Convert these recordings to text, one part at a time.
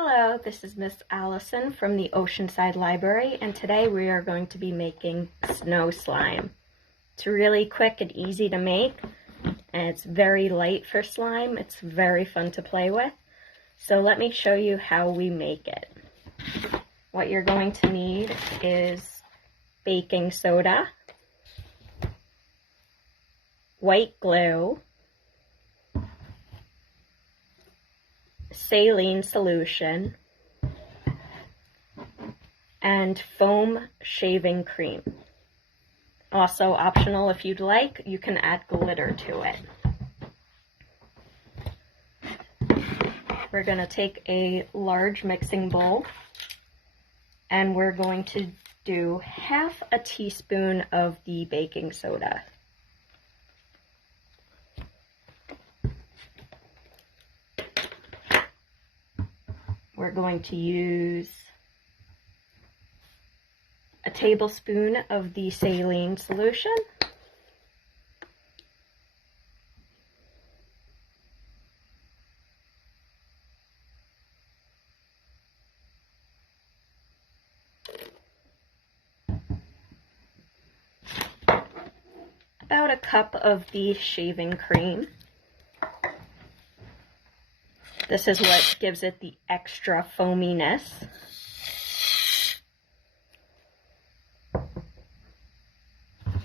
Hello, this is Miss Allison from the Oceanside Library, and today we are going to be making snow slime. It's really quick and easy to make, and it's very light for slime. It's very fun to play with. So let me show you how we make it. What you're going to need is baking soda, white glue, saline solution, and foam shaving cream. Also optional, if you'd like, you can add glitter to it. We're going to take a large mixing bowl and we're going to do half a teaspoon of the baking soda. We're going to use a tablespoon of the saline solution, about a cup of the shaving cream. This is what gives it the extra foaminess.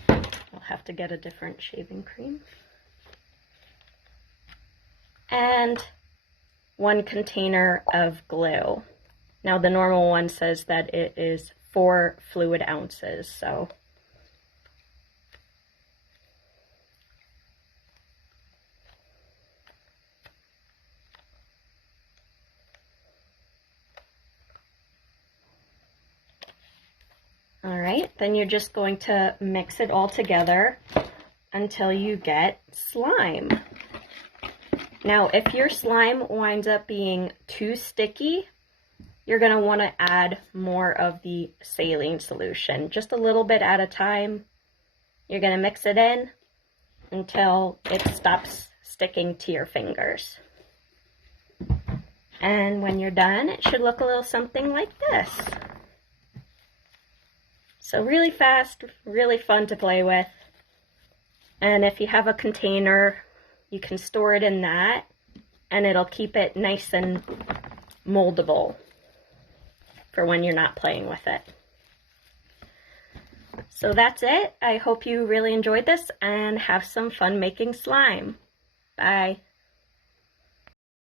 I'll have to get a different shaving cream. And 1 container of glue. Now the normal one says that it is 4 fluid ounces, so alright, then you're just going to mix it all together until you get slime. Now, if your slime winds up being too sticky, you're going to want to add more of the saline solution, just a little bit at a time. You're going to mix it in until it stops sticking to your fingers. And when you're done, it should look a little something like this. So really fast, really fun to play with. And if you have a container, you can store it in that, and it'll keep it nice and moldable for when you're not playing with it. So that's it. I hope you really enjoyed this and have some fun making slime. Bye.